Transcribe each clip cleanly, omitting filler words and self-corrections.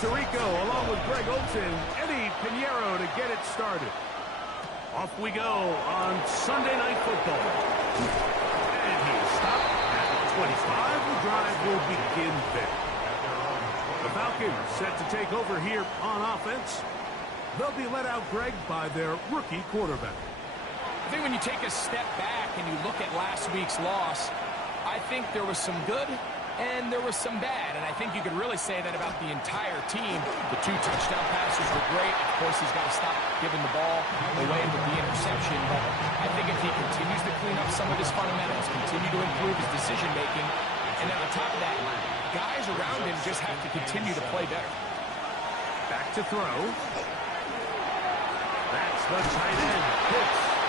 Tirico, along with Greg Olson, Eddie Pinheiro to get it started. Off we go on Sunday Night Football. And he's stopped at 25. The drive will begin there. The Falcons set to take over here on offense. They'll be let out, Greg, by their rookie quarterback. I think when you take a step back and you look at last week's loss, I think there was some good and there was some bad. And I think you could really say that about the entire team. The 2 touchdown passes were great. Of course, he's got to stop giving the ball away with the interception. But I think if he continues to clean up some of his fundamentals, continue to improve his decision-making, and then on top of that, guys around him just have to continue to play better. Back to throw. That's the tight end. Pitch.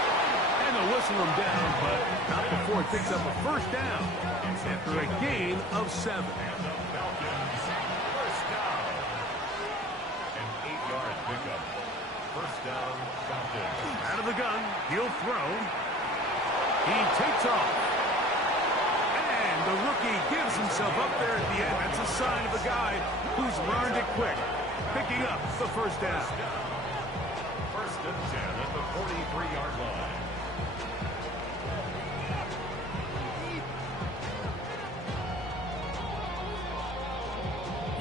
And they'll whistle him down, but not before it picks up a first down after a gain of 7. First down. An 8-yard pickup. First down, Falcons. Out of the gun, he'll throw. He takes off. And the rookie gives himself up there at the end. That's a sign of a guy who's learned it quick. Picking up the first down. First and 10 at the 43-yard line.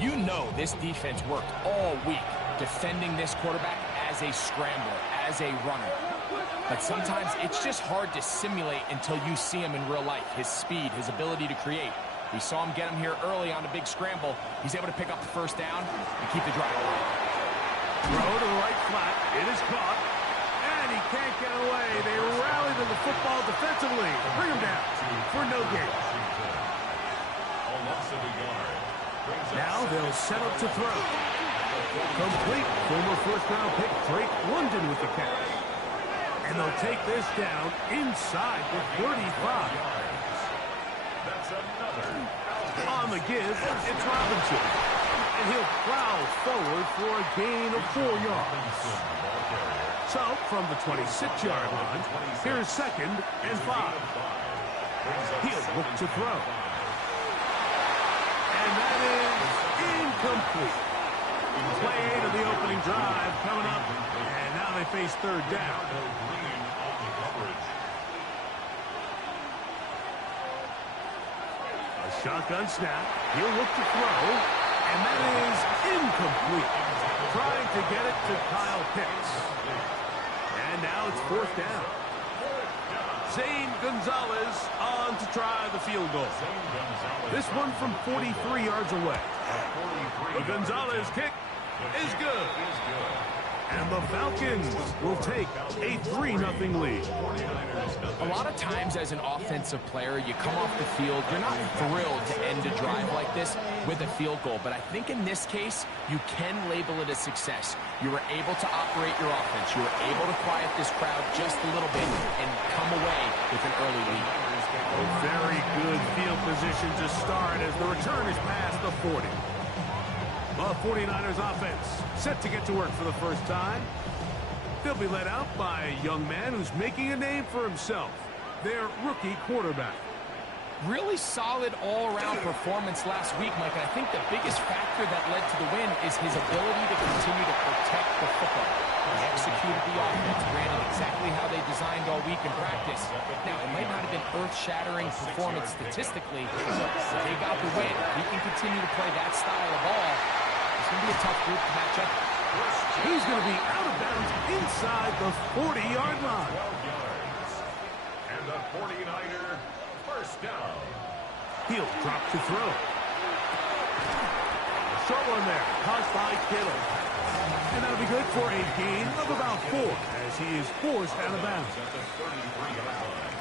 You know this defense worked all week defending this quarterback as a scrambler, as a runner. But sometimes it's just hard to simulate until you see him in real life. His speed, his ability to create. We saw him get him here early on a big scramble. He's able to pick up the first down and keep the drive alive. Throw to the right flat. It is caught. And he can't get away. They rally to the football defensively. Bring him down for no gain. Now they'll set up to throw. Complete. Former first-round pick Drake London with the catch. And they'll take this down inside the 35. That's another. On the give, it's Robinson. And he'll plow forward for a gain of 4 yards. So, from the 26-yard line, here's 2nd and 5. He'll look to throw. And that is incomplete. Play 8 of the opening drive coming up. And now they face 3rd down. A shotgun snap. He'll look to throw. And that is incomplete. Trying to get it to Kyle Pitts. And now it's 4th down. Zane Gonzalez on to try the field goal. This one from 43 yards away. The Gonzalez kick is good. And the Falcons will take a 3-0 lead. A lot of times as an offensive player, you come off the field, you're not thrilled to end a drive like this with a field goal. But I think in this case, you can label it a success. You were able to operate your offense. You were able to quiet this crowd just a little bit and come away with an early lead. A very good field position to start as the return is past the 40. The 49ers offense set to get to work for the first time. They'll be led out by a young man who's making a name for himself, their rookie quarterback. Really solid all-around performance last week, Mike. And I think the biggest factor that led to the win is his ability to continue to protect the football. He executed the offense, ran it exactly how they designed all week in practice. Now, it might not have been earth-shattering performance statistically, but they got the win. He can continue to play that style of ball. It's going to be a tough group to match up. He's going to be out of bounds inside the 40-yard line. And the 49er first down. He'll drop to throw. Short one there, caught by Kittle. And that'll be good for a gain of about 4 as he is forced out of bounds. At the 33-yard line.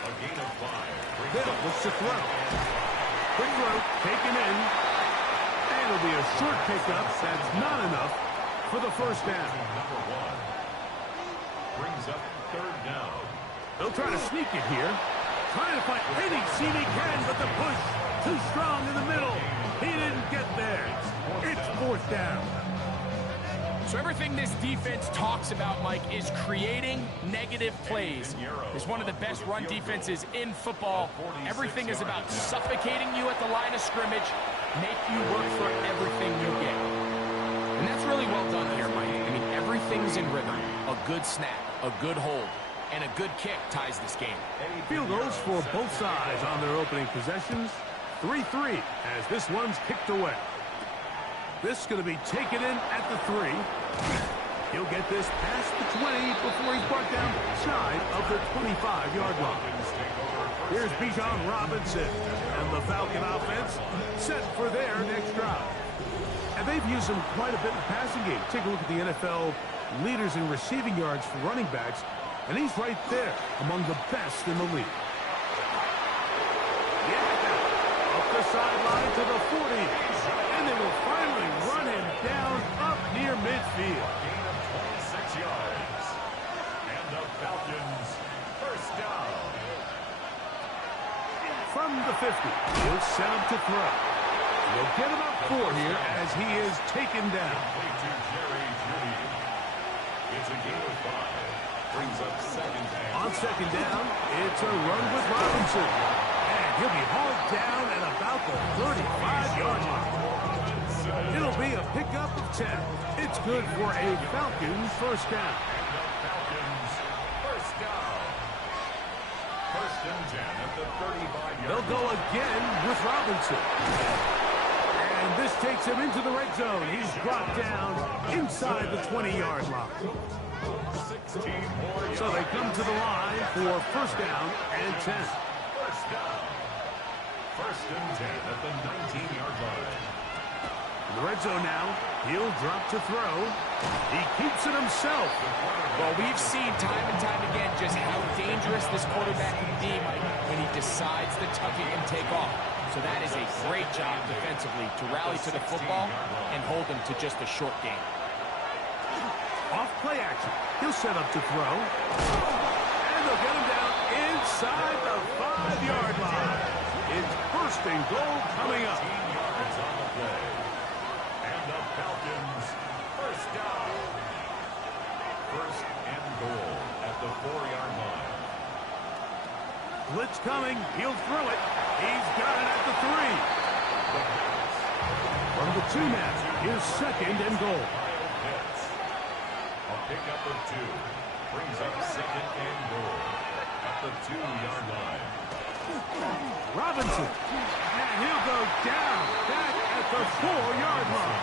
A gain of 5. Kittle looks to throw. Quick throw, taken in. And it'll be a short pickup. That's not enough for the first down. Number 1 brings up 3rd down. They'll try to sneak it here. Trying to find any seam he can, but the push too strong in the middle. He didn't get there. It's 4th down. So everything this defense talks about, Mike, is creating negative plays. It's one of the best run defenses in football. Everything is about suffocating you at the line of scrimmage, make you work for everything you get. And that's really well done here, Mike. I mean, everything's in rhythm. A good snap, a good hold, and a good kick ties this game. Field goals for both sides on their opening possessions. 3-3 as this one's kicked away. This is going to be taken in at the 3. He'll get this past the 20 before he's brought down side of the 25-yard line. Here's Bijan Robinson, and the Falcon offense set for their next drive. And they've used him quite a bit in the passing game. Take a look at the NFL leaders in receiving yards for running backs, and he's right there among the best in the league. Yeah, up the sideline to the 40, and they will finally run him down up near midfield. Gain of 26 yards. And the Falcons first down. From the 50, he'll set him to throw. He'll get about 4 here as he is taken down. It's a gain of 5. Brings up second down. On second down, it's a run with Robinson. And he'll be hauled down at about the 35-yard line. It'll be a pickup of 10. It's good for a Falcons first down. Falcons first down. First and 10 at the 35-yard. They'll go again with Robinson. And this takes him into the red zone. He's brought down inside the 20-yard line. 16 more yards. So they come to the line for first down and 10. First down. First and 10 at the 19-yard line. In the red zone now, he'll drop to throw. He keeps it himself. Well, we've seen time and time again just how dangerous this quarterback can be, Mike, when he decides to tuck it and take off. So that is a great job defensively to rally to the football and hold him to just a short gain. Off play action. He'll set up to throw. And they'll get him down inside the 5-yard line. It's first and goal coming up. 15 yards on the play. And the Falcons first down. First and goal at the 4-yard line. Blitz coming. He'll throw it. He's got it at the 3. From the 2 now, here's second and goal. A pickup of 2. Brings up second and goal at the 2-yard line. Robinson. And he'll go down back at the 4-yard line.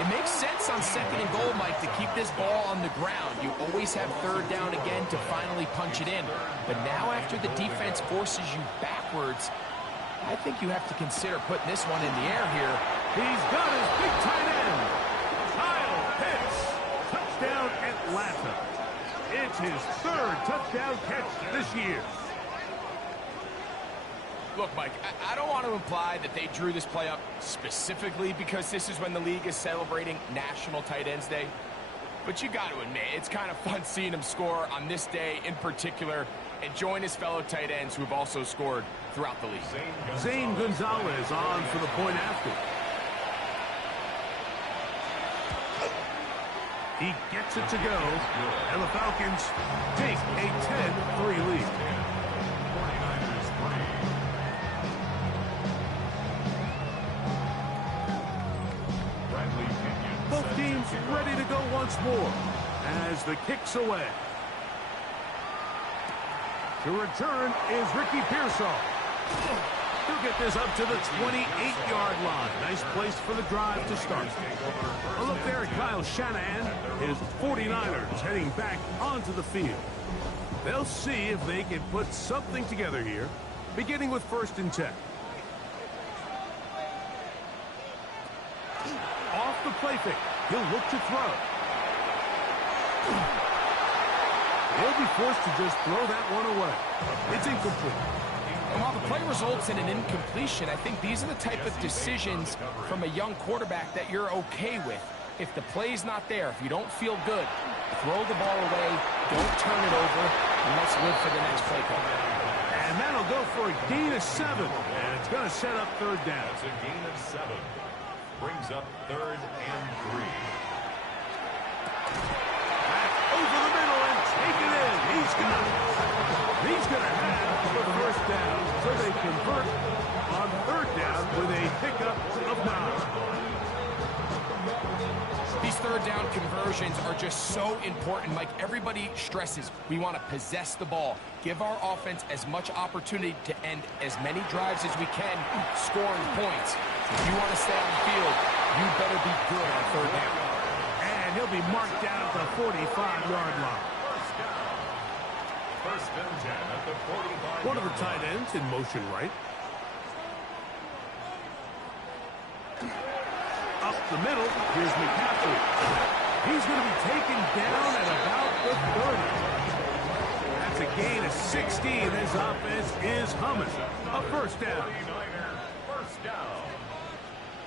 It makes sense on second and goal, Mike, to keep this ball on the ground. You always have third down again to finally punch it in. But now after the defense forces you backwards, I think you have to consider putting this one in the air here. He's got his big tight end. Kyle Pitts. Touchdown Atlanta. It's his 3rd touchdown catch this year. Look, Mike, I don't want to imply that they drew this play up specifically because this is when the league is celebrating National Tight Ends Day. But you got to admit, it's kind of fun seeing him score on this day in particular and join his fellow tight ends who have also scored throughout the league. Zane Gonzalez on for the point after. He gets it to go, and the Falcons take a 10-3 lead. Both teams ready to go once more as the kick's away. To return is Ricky Pearsall. He'll get this up to the 28-yard line. Nice place for the drive to start. A look there at Kyle Shanahan. His 49ers heading back onto the field. They'll see if they can put something together here, beginning with first and 10. Off the play fake. He'll look to throw. He'll be forced to just throw that one away. It's incomplete. And while the play results in an incompletion, I think these are the type of decisions from a young quarterback that you're okay with. If the play's not there, if you don't feel good, throw the ball away, don't turn it over, and let's live for the next play call. And that'll go for a gain of 7, and it's going to set up third down. That's a gain of 7. Brings up 3rd and 3. Back over the middle and take it in. He's got it. He's going to have the first down, so they convert on third down with a pickup of 9. third down conversions are just so important. Like everybody stresses, we want to possess the ball, give our offense as much opportunity to end as many drives as we can, scoring points. If you want to stay on the field, you better be good on third down. And he'll be marked down at the 45-yard line. First and 10 at the 45. One of the tight ends in motion right. Up the middle, here's McCaffrey. He's going to be taken down at about the 30. That's a gain of 16. This offense is humming. A first down. First down.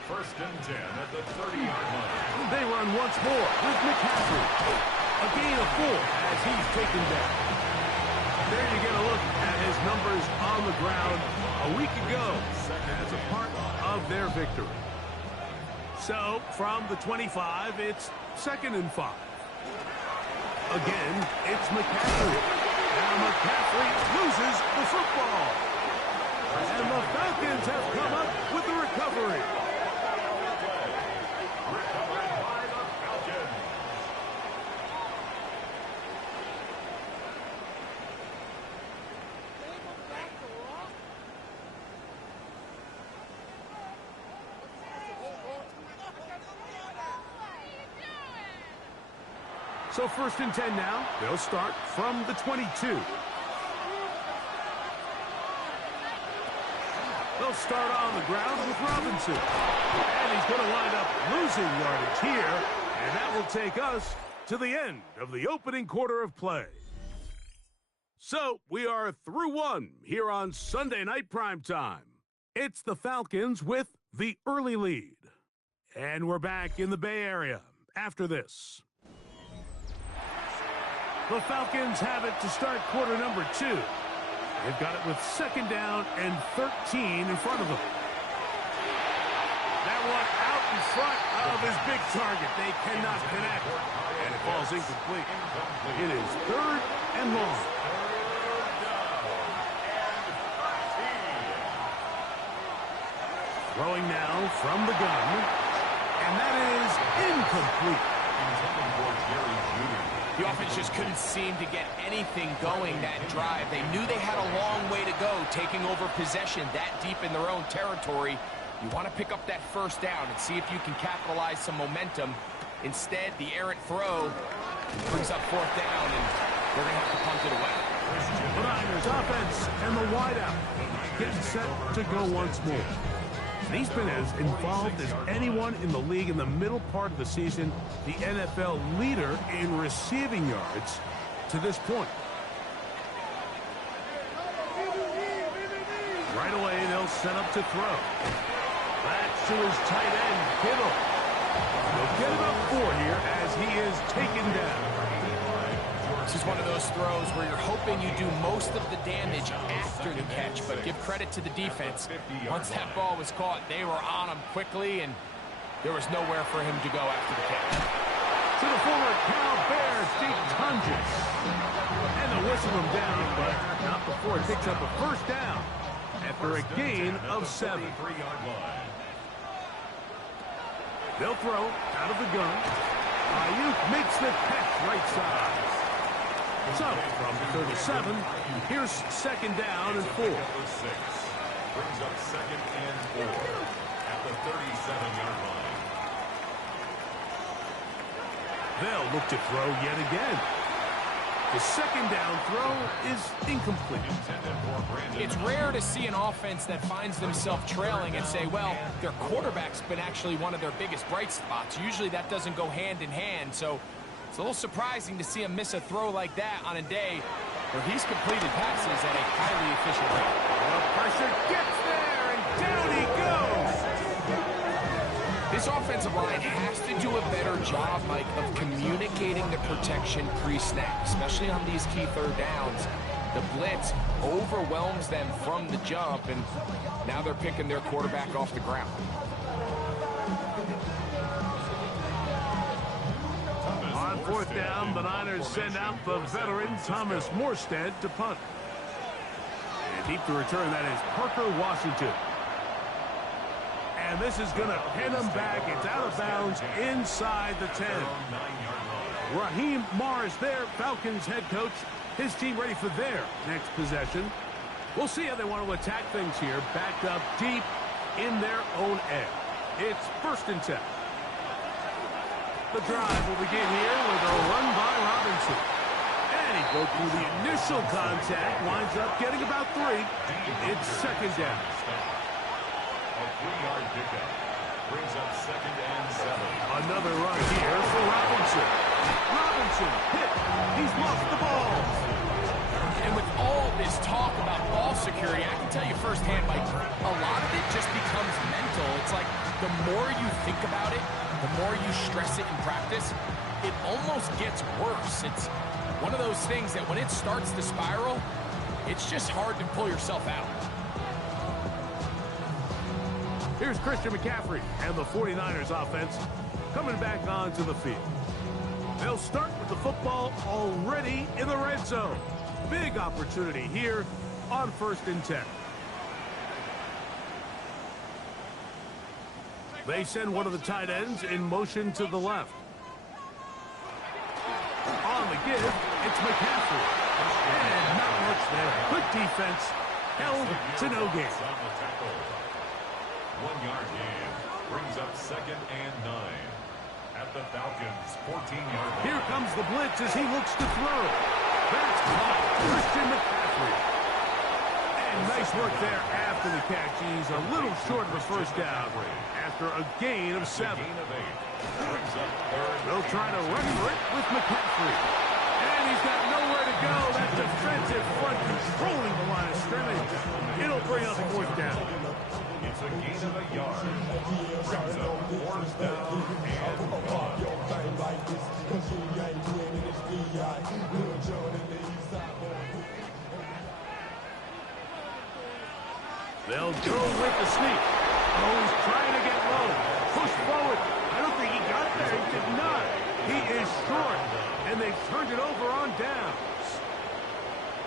First and 10 at the 30-yard line. They run once more with McCaffrey. A gain of 4 as he's taken down. There you get a look at his numbers on the ground a week ago as a part of their victory. So, from the 25, it's 2nd and 5. Again, it's McCaffrey. Now McCaffrey loses the football. And the Falcons have come up with the recovery. Recovered by the Falcons. So 1st and 10 now. They'll start from the 22. They'll start on the ground with Robinson. And he's going to wind up losing yardage here. And that will take us to the end of the opening quarter of play. So we are through one here on Sunday Night Primetime. It's the Falcons with the early lead. And we're back in the Bay Area after this. The Falcons have it to start quarter number 2. They've got it with 2nd down and 13 in front of them. That one out in front of his big target. They cannot connect. And it falls incomplete. It is 3rd and long. Throwing now from the gun. And that is incomplete. The offense just couldn't seem to get anything going that drive. They knew they had a long way to go, taking over possession that deep in their own territory. You want to pick up that first down and see if you can capitalize some momentum. Instead, the errant throw brings up 4th down, and they're going to have to punt it away. The Niners offense and the wideout getting set to go once more. He's been as involved as anyone in the league in the middle part of the season, the NFL leader in receiving yards to this point. Right away, they'll set up to throw. That's to his tight end, Kittle. They'll get it up 4 here as he is taken down. This is one of those throws where you're hoping you do most of the damage after the catch, but give credit to the defense. Once that ball was caught, they were on him quickly, and there was nowhere for him to go after the catch. To the former Cal Bears, deep Tunges. And they'll whistle him down, but not before it picks up a first down after a gain of 7. They'll throw out of the gun. Ayuk makes the catch right side. So, from the 37, here's 2nd down and 4. Brings up 2nd and 4 at the 37-yard line. They'll look to throw yet again. The 2nd down throw is incomplete. It's rare to see an offense that finds themselves trailing and say, well, their quarterback's been actually one of their biggest bright spots. Usually that doesn't go hand in hand, so it's a little surprising to see him miss a throw like that on a day where he's completed passes at a highly efficient rate. The pressure gets there, and down he goes. This offensive line has to do a better job, Mike, of communicating the protection pre-snap, especially on these key third downs. The blitz overwhelms them from the jump, and now they're picking their quarterback off the ground. On 4th down, the Niners send out the veteran Thomas Morstead to punt. And deep to return, that is Parker Washington. And this is going to pin him back. It's out of bounds inside the 10. Raheem Morris there, Falcons head coach. His team ready for their next possession. We'll see how they want to attack things here. Backed up deep in their own end. It's 1st and 10. The drive will begin here with a run by Robinson. And he broke through the initial contact. Winds up getting about 3. It's 2nd down. A 3-yard pickup brings up 2nd and 7. Another run here for Robinson. Robinson hit. He's lost the ball. And with all this talk about ball security, I can tell you firsthand, Mike, a lot of it just becomes mental. It's like the more you think about it, the more you stress it in practice, it almost gets worse. It's one of those things that when it starts to spiral, it's just hard to pull yourself out. Here's Christian McCaffrey and the 49ers offense coming back onto the field. They'll start with the football already in the red zone. Big opportunity here on 1st and 10. They send one of the tight ends in motion to the left. On the give, it's McCaffrey. And not much there. Good defense. Held to no gain. 1-yard gain brings up 2nd and 9 at the Falcons 14-yard line. Here comes the blitz as he looks to throw. That's caught. Christian McCaffrey. And nice work there after the catch. He's a little short of a 1st down after a gain of 7. They'll try to run for it with McCaffrey. And he's got nowhere to go. That defensive front controlling the line of scrimmage. It'll bring up 4th down. It's a gain of a yard. Brings up 4th down and 1. They'll go with the sneak. Oh, he's trying to get low. Push forward. I don't think he got there. He did not. He is short. And they've turned it over on downs.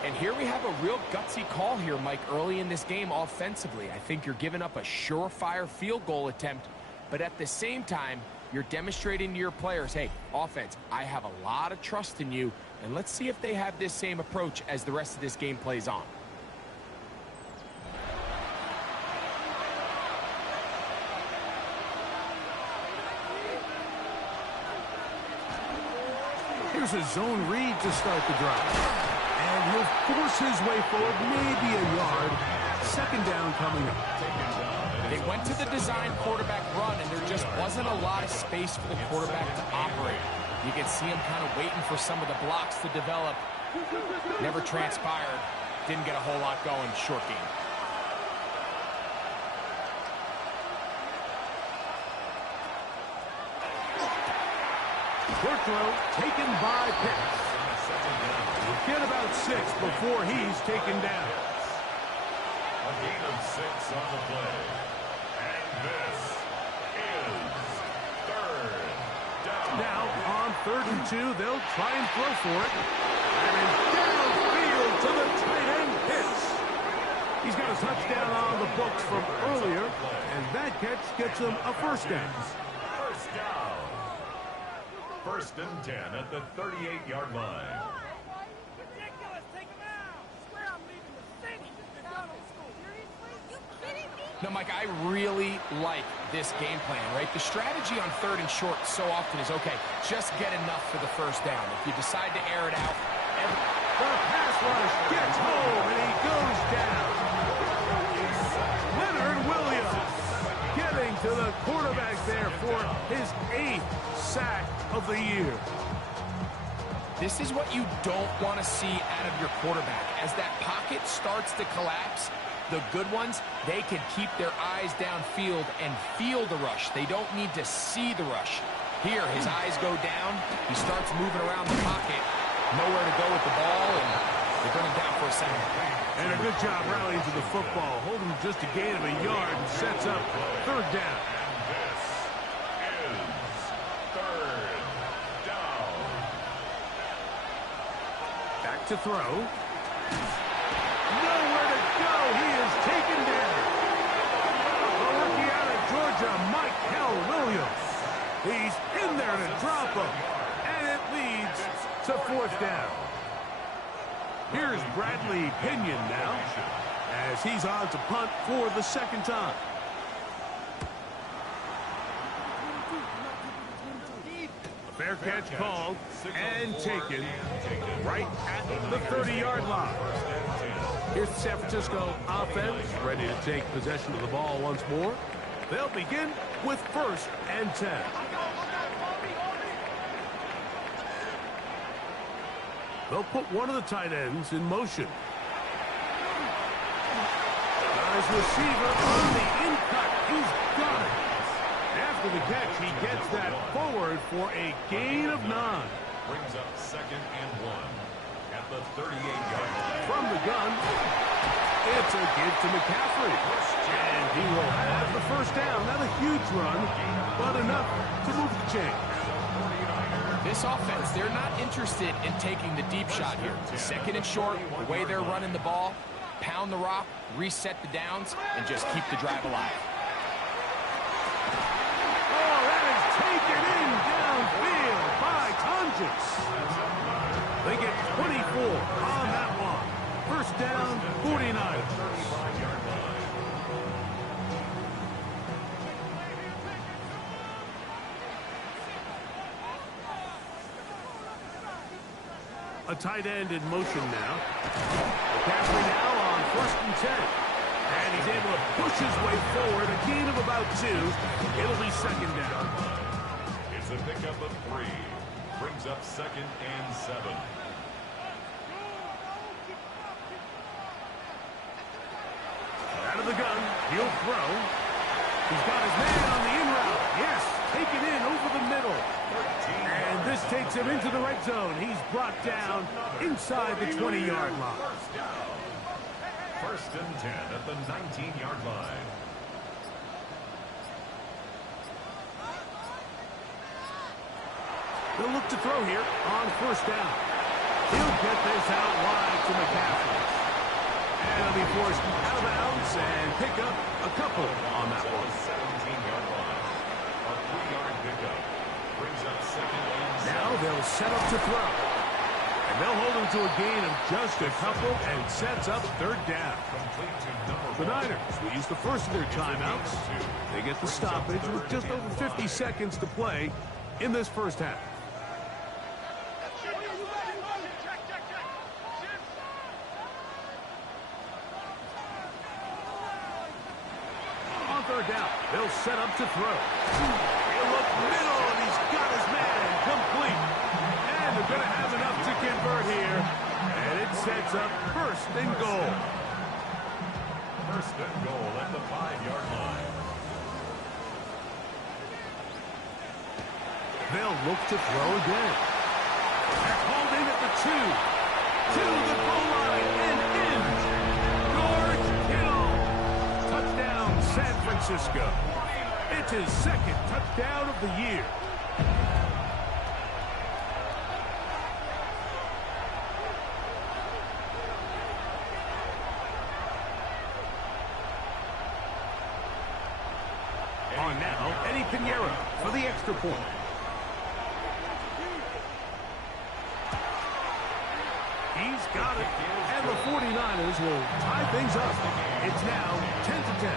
And here we have a real gutsy call here, Mike, early in this game offensively. I think you're giving up a surefire field goal attempt, but at the same time, you're demonstrating to your players, hey, offense, I have a lot of trust in you, and let's see if they have this same approach as the rest of this game plays on. Here's a zone read to start the drive. And he'll force his way forward, maybe a yard. 2nd down coming up. They went to the design quarterback run, and there just wasn't a lot of space for the quarterback to operate. You can see him kind of waiting for some of the blocks to develop. Never transpired. Didn't get a whole lot going. Short game. Short throw taken by Pitts. Get about 6 before he's taken down. A gain of 6 on the play. And this is 3rd down. Now, on 3rd and 2, they'll try and throw for it. And downfield to the tight end, Pitts. He's got a touchdown on the books from earlier, and that catch gets him a 1st down. 1st down. 1st and 10 at the 38-yard line. Now, Mike, I really like this game plan, right? The strategy on 3rd and short so often is, okay, just get enough for the 1st down. If you decide to air it out, the pass rush gets home, and he goes down. Leonard Williams getting to the quarterback there for his 8th sack of the year. This is what you don't want to see out of your quarterback. As that pocket starts to collapse, the good ones, they can keep their eyes downfield and feel the rush. They don't need to see the rush. Here, his eyes go down. He starts moving around the pocket. Nowhere to go with the ball, and they bring him down for a sack. And a good job rallying to the football. Holding just a gain of a yard and sets up 3rd down. This is 3rd down. Back to throw. Nowhere to go. He is taken down. The rookie out of Georgia He's in there to drop him. And it leads to fourth down. Here's Bradley Pinion now, as he's on to punt for the second time. A fair catch called and taken right at the 30-yard line. Here's the San Francisco offense ready to take possession of the ball once more. They'll begin with 1st and 10. They'll put one of the tight ends in motion. Nice receiver on the in-cut. He's got it. After the catch, he gets that forward for a gain of 9. Brings up 2nd and 1 at the 38-yard line. From the gun, it's a give to McCaffrey. And he will have the first down. Not a huge run, but enough to move the chains. This offense, they're not interested in taking the deep shot here. 2nd and short, the way they're running the ball, pound the rock, reset the downs, and just keep the drive alive. Oh, that is taken in downfield by Tonjes. They get 24 on that one. First down, 49. A tight end in motion now. McCaffrey now on 1st and 10. And he's able to push his way forward. A gain of about 2. It'll be 2nd down. It's a pickup of 3. Brings up 2nd and 7. Out of the gun. He'll throw. He's got his man on the in route. Yes, taken in over the middle. And this takes him into the red zone. He's brought down inside the 20-yard line. First and 10 at the 19-yard line. They'll look to throw here on 1st down. He'll get this out wide to McCaffrey. And he'll be forced out of bounds and pick up a couple on that one. 17-yard line. A 3-yard pickup. Brings up 2nd and 7. Now they'll set up to throw. And they'll hold him to a gain of just a couple and sets up 3rd down. The Niners will use the first of their timeouts. They get the stoppage with just over 50 seconds to play in this first half. On 3rd down, they'll set up to throw. He'll look middle, and he's got his man complete. And they're going to have enough to convert here. And it sets up 1st and goal. 1st and goal at the 5-yard line. They'll look to throw again. They're called in at the 2. To the goal line and in. George Kittle. Touchdown, San Francisco. It's his 2nd touchdown of the year. On now, Eddie Pinheiro for the extra point. He's got it, and the 49ers will tie things up. It's now 10-10.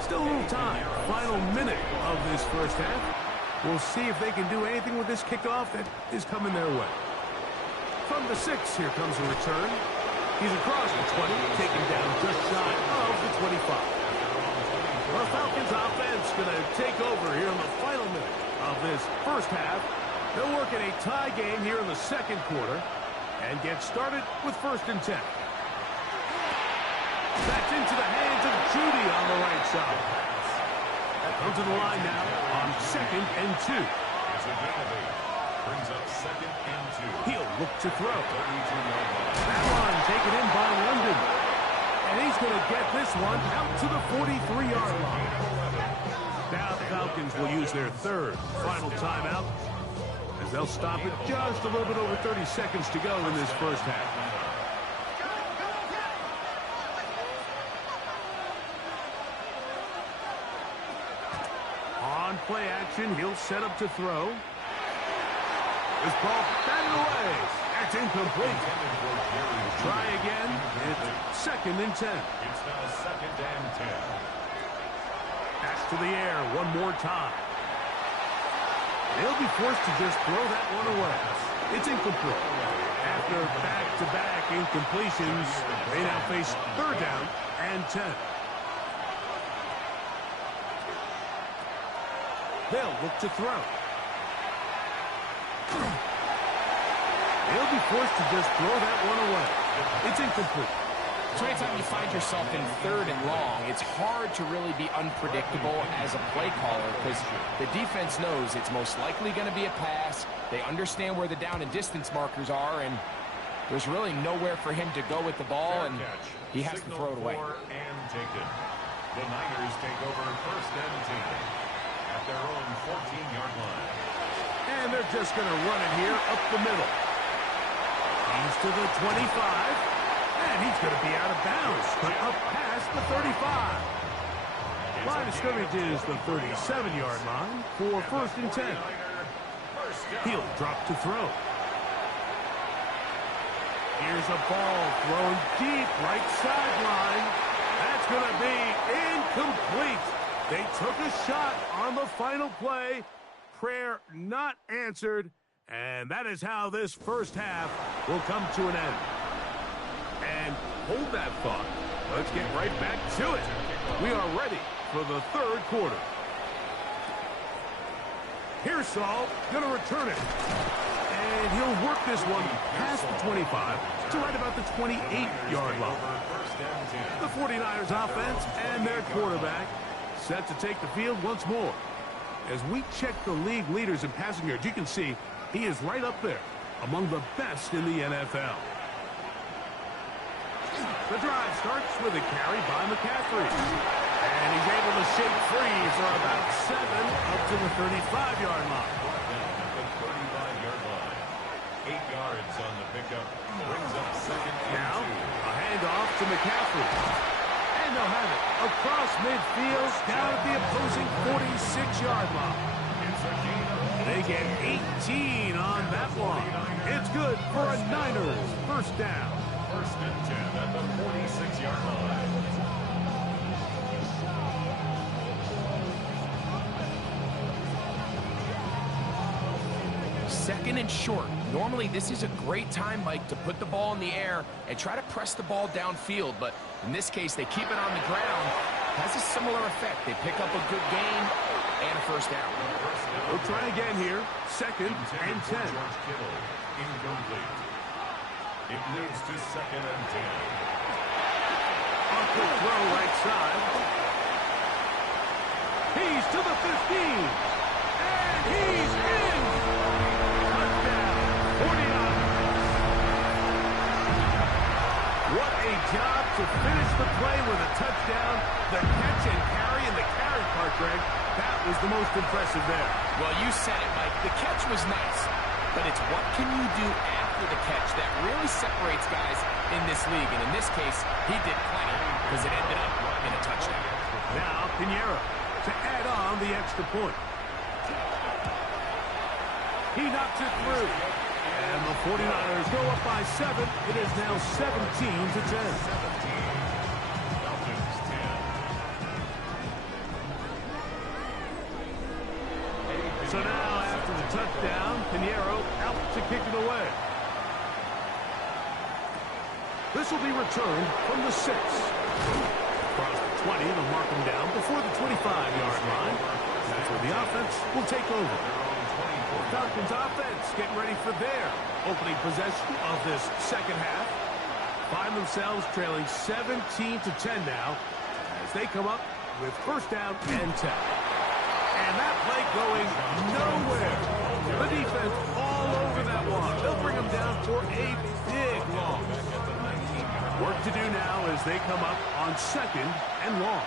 Still a little time. Final minute of this first half. We'll see if they can do anything with this kickoff that is coming their way. From the 6, here comes a return. He's across the 20, taken down just shy of the 25. The Falcons offense going to take over here in the final minute of this first half. They'll work in a tie game here in the 2nd quarter and get started with 1st and 10. That's into the hands of Judy on the right side. Comes to the line now on 2nd and 2. It's a gain of 8. Brings up 2nd and 2. He'll look to throw. 32-yard line. That one taken in by London. And he's going to get this one out to the 43-yard line. Now the Falcons will use their 3rd final timeout as they'll stop it just a little bit over 30 seconds to go in this first half. play action. He'll set up to throw. This ball batted away. That's incomplete. Try again. It's 2nd and 10. It's now 2nd and 10. Pass to the air one more time. They'll be forced to just throw that one away. It's incomplete. After back-to-back incompletions, they now face 3rd down and 10. They'll look to throw. They'll be forced to just throw that one away. It's incomplete. So anytime you find yourself in 3rd and long, it's hard to really be unpredictable as a play caller because the defense knows it's most likely going to be a pass. They understand where the down and distance markers are, and there's really nowhere for him to go with the ball, and he has to throw it away. And taken. The Niners take over 1st and 10 at their own 14-yard line. And they're just going to run it here up the middle. He's to the 25. And he's going to be out of bounds, but up past the 35. Line of scrimmage is the 37-yard line for 1st and 10. He'll drop to throw. Here's a ball thrown deep right sideline. That's going to be incomplete. They took a shot on the final play. Prayer not answered. And that is how this first half will come to an end. And hold that thought. Let's get right back to it. We are ready for the 3rd quarter. Here's Saul, going to return it. And he'll work this one past the 25 to right about the 28-yard line. The 49ers offense and their quarterback set to take the field once more. As we check the league leaders in passing yards, you can see he is right up there among the best in the NFL. The drive starts with a carry by McCaffrey. And he's able to shake free for about 7 up to the 35-yard line. At the 35-yard line. 8 yards on the pickup. Brings up 2nd and 2. Now, a handoff to McCaffrey. And they'll have it across midfield down at the opposing 46-yard line. It's a gain of 8. They get 18 on that one. It's good for a Niners first down. 1st and 10 at the 46-yard line. Second and short. Normally, this is a great time, Mike, to put the ball in the air and try to press the ball downfield. But in this case, they keep it on the ground. Has a similar effect. They pick up a good gain and a first down. We'll try again here. 2nd and 10. George Kittle, incomplete. It leads to 2nd and 10. Off the throw right side. He's to the 15. And he's in. Touchdown. 49ers. What a job to finish the play with a touchdown. The catch and carry in the carry part, Greg. That was the most impressive there. Well, you said it, Mike. The catch was nice. But it's what can you do after the catch that really separates guys in this league. And in this case, he did plenty because it ended up in a touchdown. Now, Pinheiro to add on the extra point. He knocks it through. And the 49ers go up by 7. It is now 17-10. Falcons 10. So now, after the touchdown, Pinheiro out to kick it away. This will be returned from the 6. Across the 20, they'll mark him down before the 25-yard line. That's where the offense will take over. Falcons offense getting ready for their opening possession of this second half. Find themselves trailing 17-10 now as they come up with first down and 10. And that play going nowhere. The defense all over that one. They'll bring them down for a big loss. Work to do now as they come up on 2nd and long.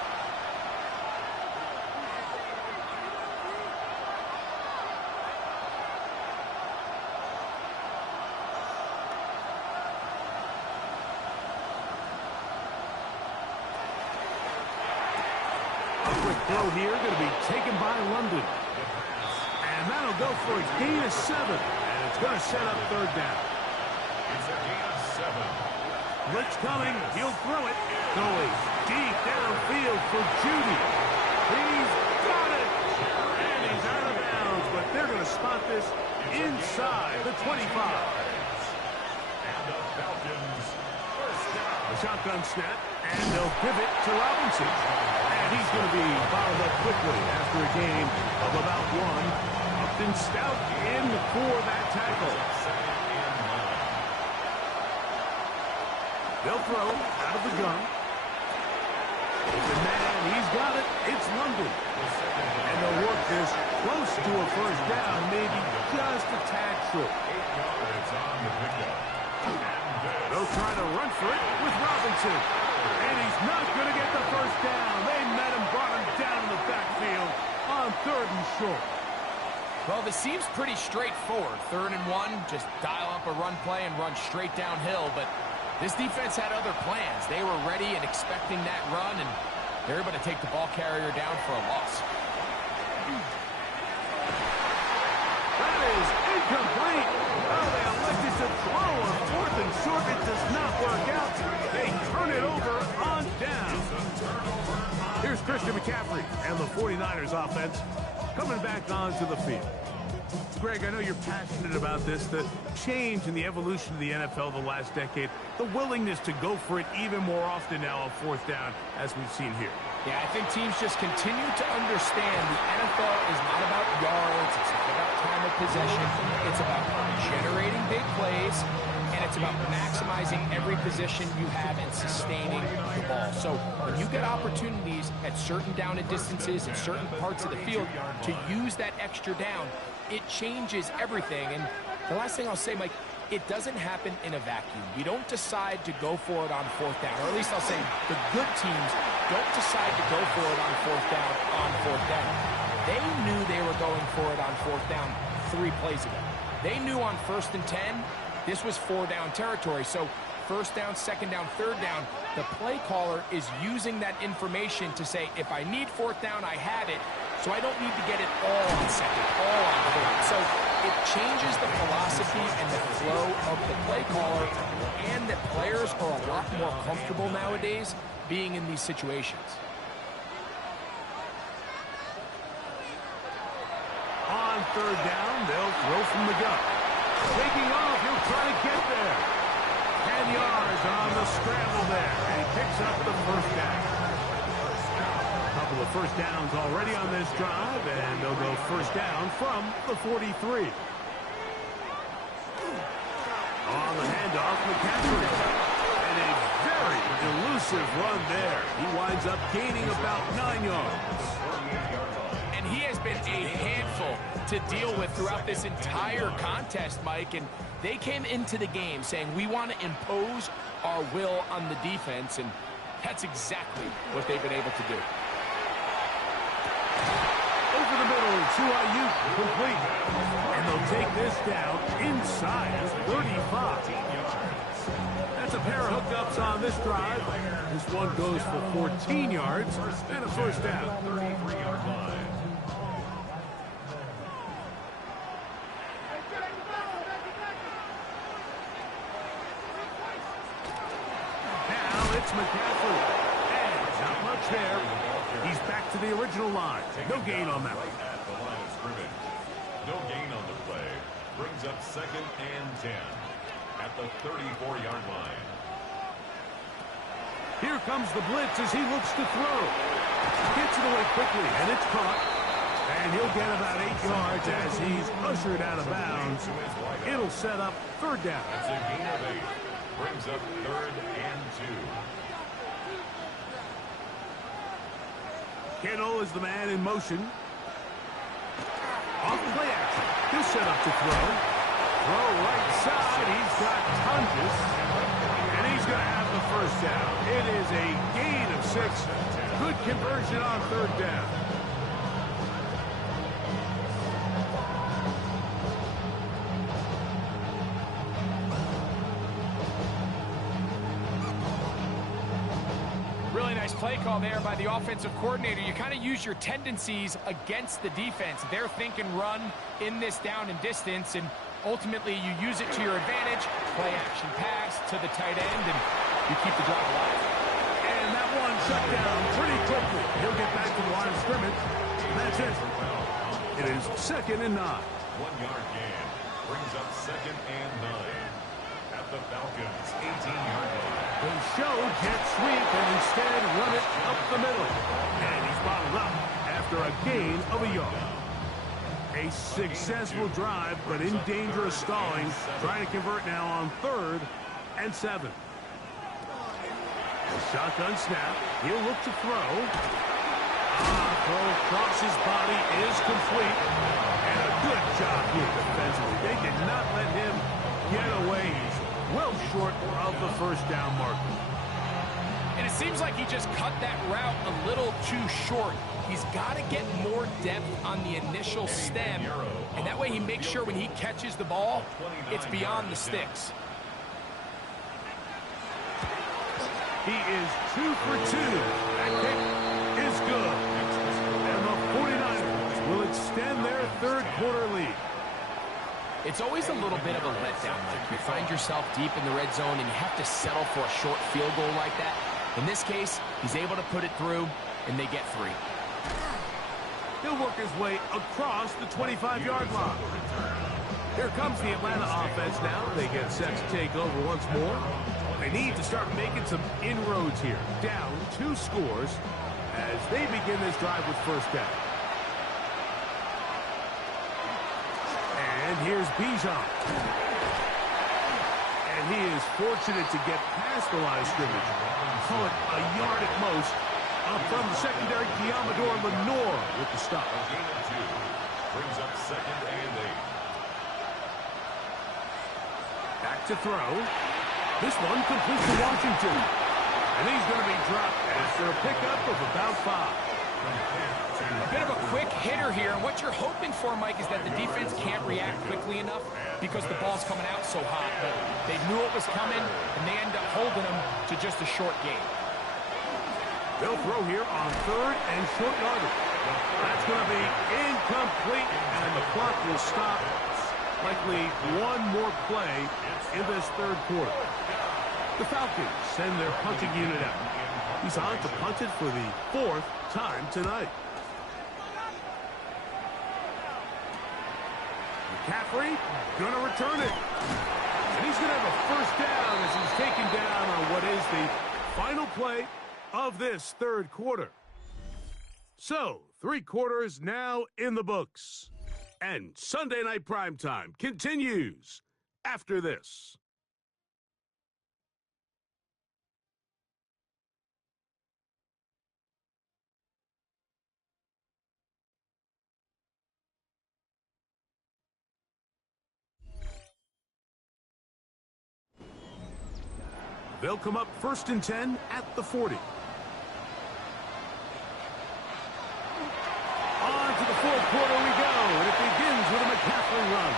A quick throw here, going to be taken by London. And that'll go for a gain of 7. And it's going to set up third down. It's a gain of 7. Blitz coming. He'll throw it. Going deep downfield for Judy. He's got it. And he's out of bounds. But they're going to spot this inside the 25. And the Falcons first down. A shotgun snap. And they'll give it to Robinson. And he's going to be bottled up quickly after a game of about 1. Upton Stout in for that tackle. They'll throw out of the gun. The man, he's got it. It's London. And they'll work this close to a first down, maybe just a tad short. 8 yards on the pickup. They'll try to run for it with Robinson. And he's not going to get the first down. They met him, brought him down in the backfield on 3rd and short. Well, this seems pretty straightforward. 3rd and 1, just dial up a run play and run straight downhill. But this defense had other plans. They were ready and expecting that run, and they're able to take the ball carrier down for a loss. That is incomplete. Oh, they elected to throw on 4th and short. It does not work out. They turn it over on down. Here's Christian McCaffrey and the 49ers offense coming back onto the field. Greg, I know you're passionate about this, the change in the evolution of the NFL the last decade, the willingness to go for it even more often now on 4th down, as we've seen here. Yeah, I think teams just continue to understand the NFL is not about yards, it's not about time of possession, it's about generating big plays, and it's about maximizing every position you have and sustaining the ball. So when you get opportunities at certain down and distances in certain parts of the field to use that extra down, it changes everything. And the last thing I'll say, Mike, it doesn't happen in a vacuum. You don't decide to go for it on 4th down, or at least I'll say the good teams don't decide to go for it on 4th down on 4th down. They knew they were going for it on 4th down 3 plays ago. They knew on 1st and 10, this was 4-down territory. So 1st down, 2nd down, 3rd down, the play caller is using that information to say, if I need 4th down, I have it, so I don't need to get it all on 2nd, all on 3rd. So it changes the philosophy and the flow of the play caller, and that players are a lot more comfortable nowadays being in these situations. On 3rd down, they'll throw from the gun. Taking off, he'll try to get there. 10 yards on the scramble there, and he picks up the first down. A couple of first downs already on this drive, and they'll go first down from the 43. On the handoff, McCaffrey. And a very elusive run there. He winds up gaining about 9 yards. And he has been a handful to deal with throughout this entire contest, Mike. And they came into the game saying, we want to impose our will on the defense. And that's exactly what they've been able to do. Over the middle to Ayuk, complete. And they'll take this down inside his 35. That's a pair of hookups on this drive. This one goes for 14 yards and a first down. 33-yard line. Now it's McCaffrey. And not much there. He's back to the original line. No gain on that one. At the line of scrimmage. No gain on the play. Brings up 2nd and 10 at the 34-yard line. Here comes the blitz as he looks to throw. Gets it away quickly, and it's caught. And he'll get about 8 yards as he's ushered out of bounds. It'll set up 3rd down. That's a gain of 8. Brings up 3rd and 2. Kittle is the man in motion. Off play action. He'll set up to throw. Throw right side. He's got Tungus. And he's going to have the first down. It is a gain of 6. Good conversion on 3rd down. Really nice play call there by the offensive coordinator. You kind of use your tendencies against the defense. They're thinking run in this down and distance, and ultimately you use it to your advantage. Play action pass to the tight end, and you keep the drive alive. And that one shut down pretty quickly. He'll get back to the line of scrimmage. That's it. It is 2nd and 9. 1-yard gain brings up 2nd and 9 at the Falcons' 18-yard line. They show jet sweep and instead run it up the middle. And he's bottled up after a gain of a yard. A successful drive, but in danger of stalling. Trying to convert now on 3rd and 7. A shotgun snap. He'll look to throw. Throw across his body is complete. And a good job here defensively. They did not let him get away. He's well short of the first down marker. And it seems like he just cut that route a little too short. He's got to get more depth on the initial stem, and that way he makes sure when he catches the ball, it's beyond the sticks. He is 2 for 2. That kick is good. And the 49ers will extend their 3rd quarter lead. It's always a little bit of a letdown. Like you find yourself deep in the red zone and you have to settle for a short field goal like that. In this case, he's able to put it through, and they get 3. He'll work his way across the 25-yard line. Here comes the Atlanta offense now. They get set to take over once more. They need to start making some inroads here. Down 2 scores as they begin this drive with first down. And here's Bijan. And he is fortunate to get past the line of scrimmage. Call it a yard at most. Up from the secondary, Diamador Lenore with the stop. A gain of 2 brings up 2nd and 8. Back to throw. This one completes to Washington. And he's going to be dropped after a pickup of about 5. A bit of a quick hitter here, and what you're hoping for, Mike, is that the defense can't react quickly enough because the ball's coming out so hot. But they knew it was coming, and they end up holding them to just a short gain. They'll throw here on 3rd and short yardage. That's going to be incomplete, and the clock will stop. Likely one more play in this 3rd quarter. The Falcons send their punting unit out. He's on to punt it for the 4th time tonight. McCaffrey going to return it. And he's going to have a first down as he's taken down on what is the final play of this 3rd quarter. So, 3 quarters now in the books. And Sunday Night Primetime continues after this. They'll come up 1st and 10 at the 40. On to the 4th quarter we go, and it begins with a McCaffrey run.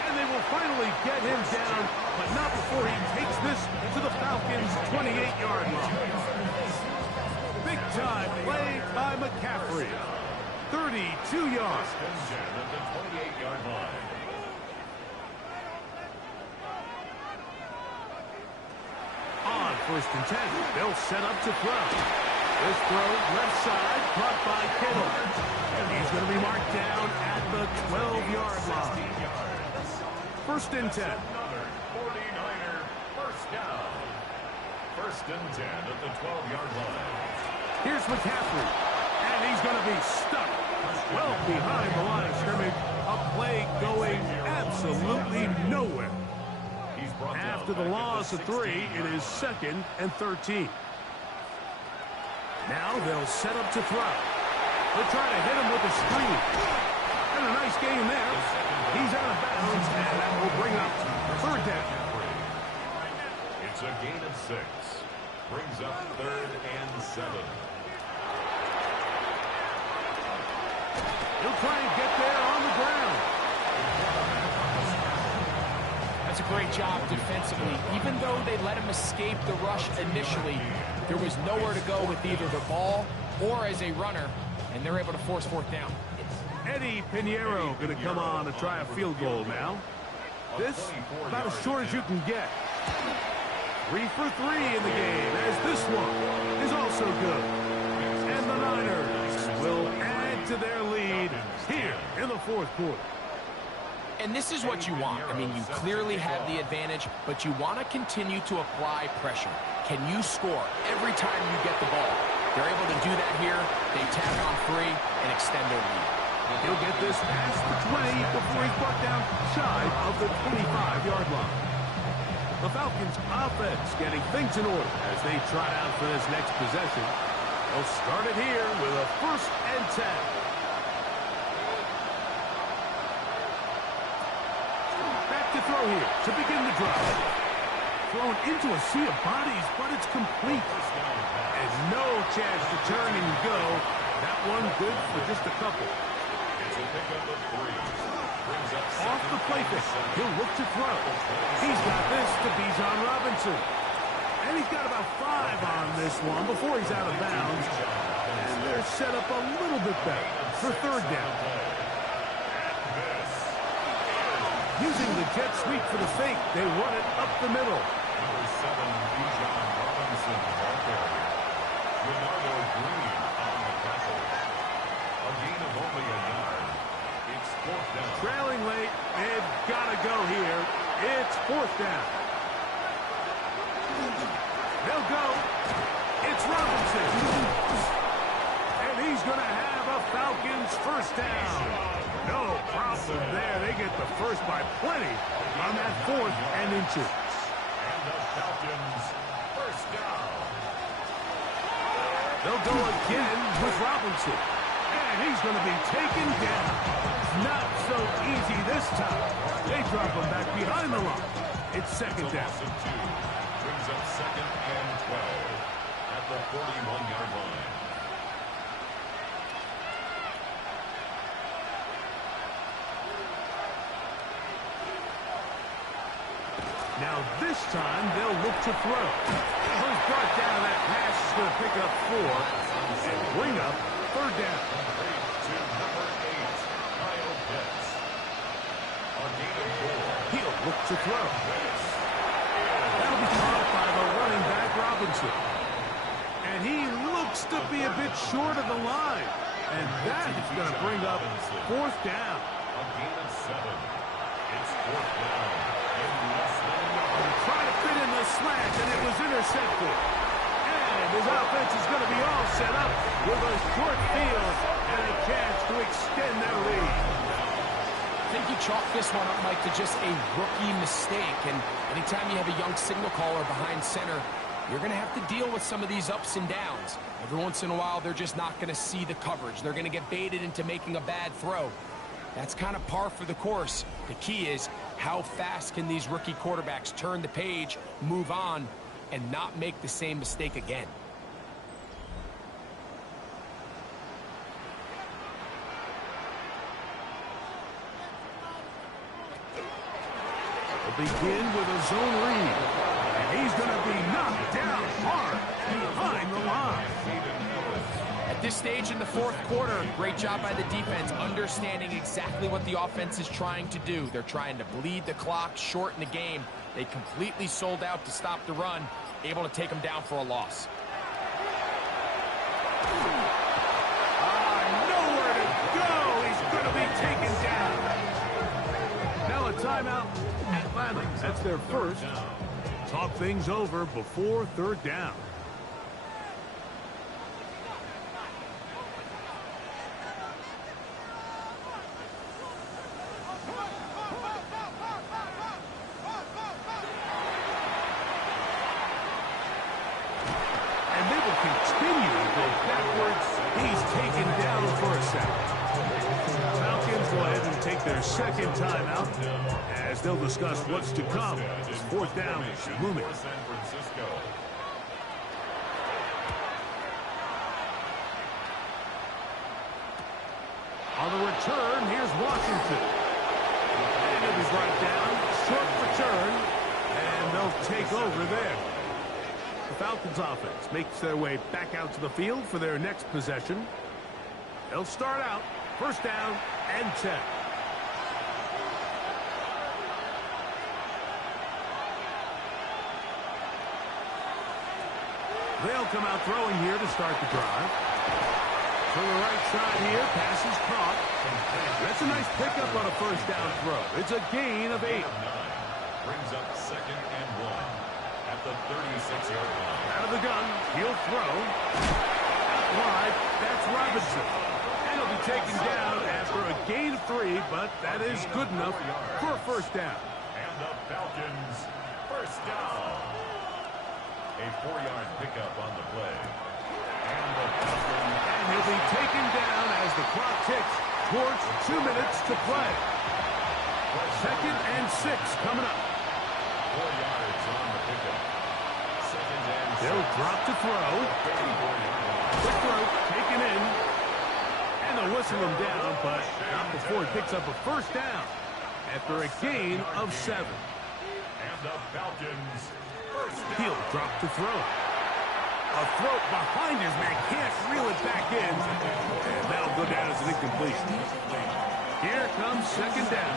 And they will finally get him down, but not before he takes this to the Falcons' 28-yard line. Big time play by McCaffrey. 32 yards. At the 28-yard line. On 1st and 10, they'll set up to throw. This throw left side, caught by Kittle. And he's going to be marked down at the 12-yard line. 1st and 10. Another 49er first down. 1st and 10 at the 12-yard line. Here's McCaffrey. And he's going to be stuck well behind the line of scrimmage. A play going absolutely nowhere. After the loss of 3, it is 2nd and 13. Now they'll set up to throw. They'll try to hit him with a screen. And a nice game there. He's out of bounds, and that will bring up 3rd down. It's a gain of 6. Brings up 3rd and 7. He'll try and get there on the ground. That's a great job defensively. Even though they let him escape the rush initially, There was nowhere to go with either the ball or as a runner, and they're able to force fourth down. Eddie Pinheiro going to come on to try a field goal now. This, about as short as you can get. 3 for 3 in the game, as this one is also good. And the Niners will add to their lead here in the fourth quarter. And this is what you want. I mean, you clearly have the advantage, but you want to continue to apply pressure. Can you score every time you get the ball? They're able to do that here. They tack on 3 and extend their lead. He'll get this past the 20 before he's brought down shy of the 25-yard line. The Falcons' offense getting things in order as they trot out for this next possession. They'll start it here with a 1st and 10. Back to throw here to begin the drive. Thrown into a sea of bodies, but it's complete. And no chance to turn and go. That one good for just a couple. Off the play fake, he'll look to throw. He's got this to Bijan Robinson. And he's got about 5 on this one before he's out of bounds. And they're set up a little bit better for 3rd down. Using the jet sweep for the fake, they run it up the middle. Number 7, Bijan Robinson, ball carrier. Leonardo Green on the tackle. A gain of only a yard. It's 4th down. Trailing late, they've got to go here. It's 4th down. They'll go. It's Robinson. And he's going to have a Falcons 1st down. No problem there. They get the first by plenty on that 4th and inches. And the Falcons 1st down. They'll go again with Robinson. And he's going to be taken down. Not so easy this time. They drop him back behind the line. It's 2nd down. Loss of 2. Brings up 2nd and 12 at the 41-yard line. Now this time they'll look to throw. Who's brought down that pass is going to pick up 4 and bring up 3rd down. To number 8, Kyle Pitts. A gain of 4. He'll look to throw. That'll be caught by the running back Robinson. And he looks to be a bit short of the line. And that is going to bring up 4th down. A gain of 7. It's 4th down. In less than a yard. Trying to fit in the slant, and it was intercepted. And his offense is going to be all set up with a short field and a chance to extend their lead. I think you chalk this one up, Mike, to just a rookie mistake. And anytime you have a young signal caller behind center, you're going to have to deal with some of these ups and downs. Every once in a while, they're just not going to see the coverage. They're going to get baited into making a bad throw. That's kind of par for the course. The key is how fast can these rookie quarterbacks turn the page, move on, and not make the same mistake again. They'll begin with a zone read. And he's going to be knocked down hard behind the line. At this stage in the 4th quarter, great job by the defense, understanding exactly what the offense is trying to do. They're trying to bleed the clock, shorten the game. They completely sold out to stop the run, able to take them down for a loss. Nowhere to go. He's going to be taken down. Now a timeout. Atlanta, that's their first. Talk things over before 3rd down. Their 2nd timeout as they'll discuss what's to come. 4th down is looming. San Francisco. On the return, here's Washington. And he'll be brought down. Short return. And they'll take over there. The Falcons offense makes their way back out to the field for their next possession. They'll start out first down and 10. They'll come out throwing here to start the drive. To the right side here, pass is caught. That's a nice pickup on a first down throw. It's a gain of 8. Brings up second and 1 at the 36-yard line. Out of the gun, he'll throw. Out wide, that's Robinson. And he'll be taken down after a gain of 3, but that is good enough for a first down. And the Falcons, first down. A 4-yard pickup on the play. And the Falcons. And he'll be taken down as the clock ticks towards 2 minutes to play. Second and 6 coming up. 4 yards on the pickup. Second and 6. They'll drop to throw. 34-yard line. The throw taken in. And they'll whistle him down, but not before he picks up a first down after a gain of 7. And the Falcons, first down. He'll drop to throw. A throw behind his man, can't reel it back in. And that'll go down as an incompletion. Here comes second down.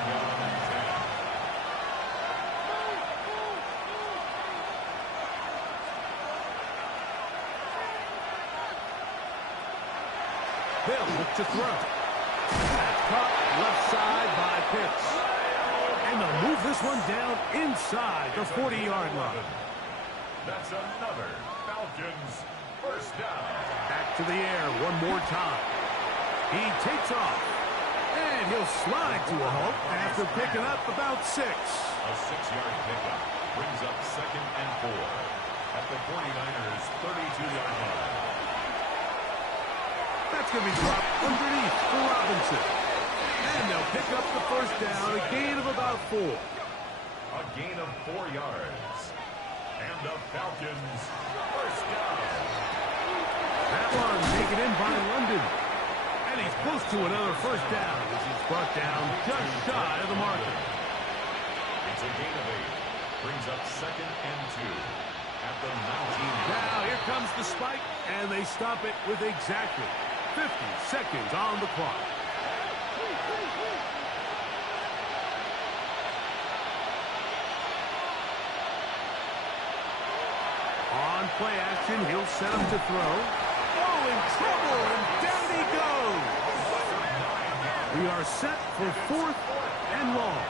They'll look to throw. That's caught left side by Pitts. And they'll move this one down inside the 40-yard line. That's another Falcons first down. Back to the air one more time. He takes off. And he'll slide to a halt after picking up about 6. A 6-yard pickup brings up second and 4 at the 49ers 32-yard line. That's going to be dropped underneath for Robinson. And they'll pick up the first down, a gain of about 4. A gain of 4 yards. And the Falcons first down. That one taken in by London. And he's close to another first down as he's brought down just shy of the marker. It's a gain of 8. Brings up second and 2 at the 19. Now here comes the spike, and they stop it with exactly 50 seconds on the clock. On play action, he'll set him to throw. Oh, in trouble, and down he goes. We are set for 4th and long.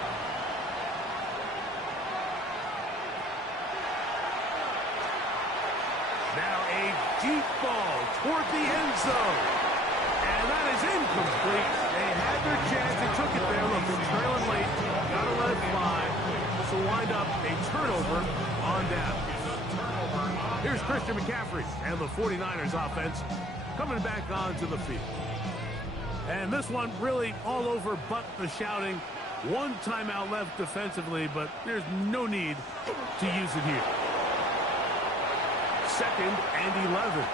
Now a deep ball toward the end zone. And that is incomplete. They had their chance. They took it there. Look, they're trailing late. Got to let it fly. This will wind up a turnover on down. Here's Christian McCaffrey and the 49ers offense coming back onto the field. And this one really all over but the shouting. One timeout left defensively, but there's no need to use it here. Second and 11.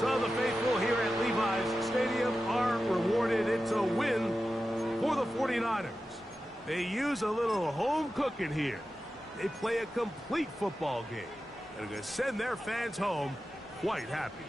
So the faithful here at Levi's Stadium are rewarded. It's a win for the 49ers. They use a little home cooking here. They play a complete football game. And are going to send their fans home quite happy.